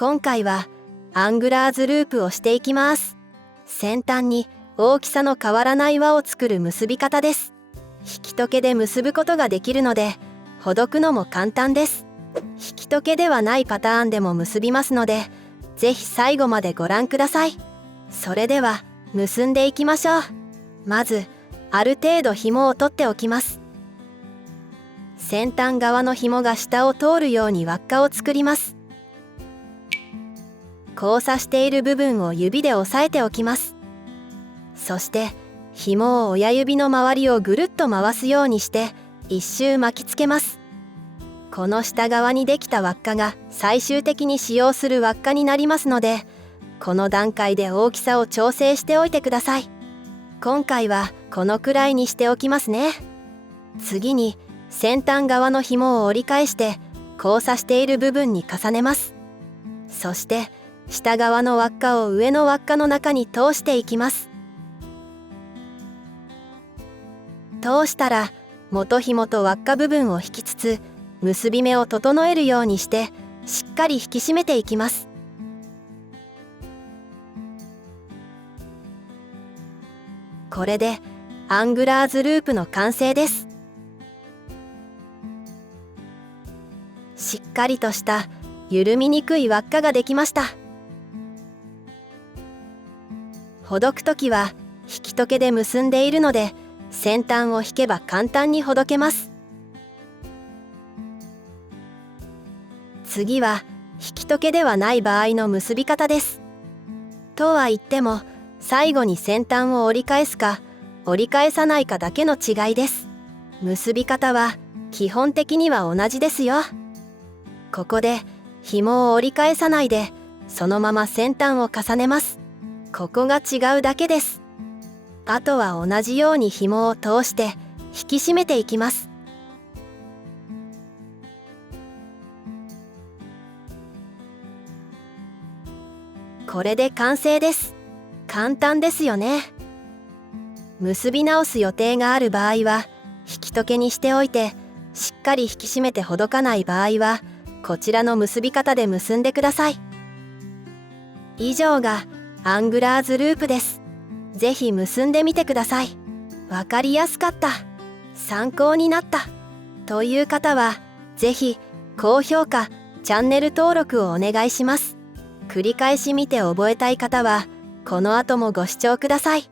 今回はアングラーズループをしていきます。先端に大きさの変わらない輪を作る結び方です。引き解けで結ぶことができるので、ほどくのも簡単です。引き解けではないパターンでも結びますので、ぜひ最後までご覧ください。それでは結んでいきましょう。まずある程度紐を取っておきます。先端側の紐が下を通るように輪っかを作ります。交差している部分を指で押さえておきます。そして紐を親指の周りをぐるっと回すようにして一周巻きつけます。この下側にできた輪っかが最終的に使用する輪っかになりますので、この段階で大きさを調整しておいてください。今回はこのくらいにしておきますね。次に先端側の紐を折り返して交差している部分に重ねます。そして下側の輪っかを上の輪っかの中に通していきます。通したら元紐と輪っか部分を引きつつ、結び目を整えるようにしてしっかり引き締めていきます。これでアングラーズループの完成です。しっかりとした緩みにくい輪っかができました。ほどくときは引き解けで結んでいるので、先端を引けば簡単にほどけます。次は引き解けではない場合の結び方です。とは言っても最後に先端を折り返すか折り返さないかだけの違いです。結び方は基本的には同じですよ。ここで紐を折り返さないでそのまま先端を重ねます。ここが違うだけです。あとは同じように紐を通して引き締めていきます。これで完成です。簡単ですよね。結び直す予定がある場合は引き解けにしておいて、しっかり引き締めてほどかない場合はこちらの結び方で結んでください。以上がアングラーズループです。ぜひ結んでみてください。わかりやすかった、参考になったという方はぜひ高評価、チャンネル登録をお願いします。繰り返し見て覚えたい方はこの後もご視聴ください。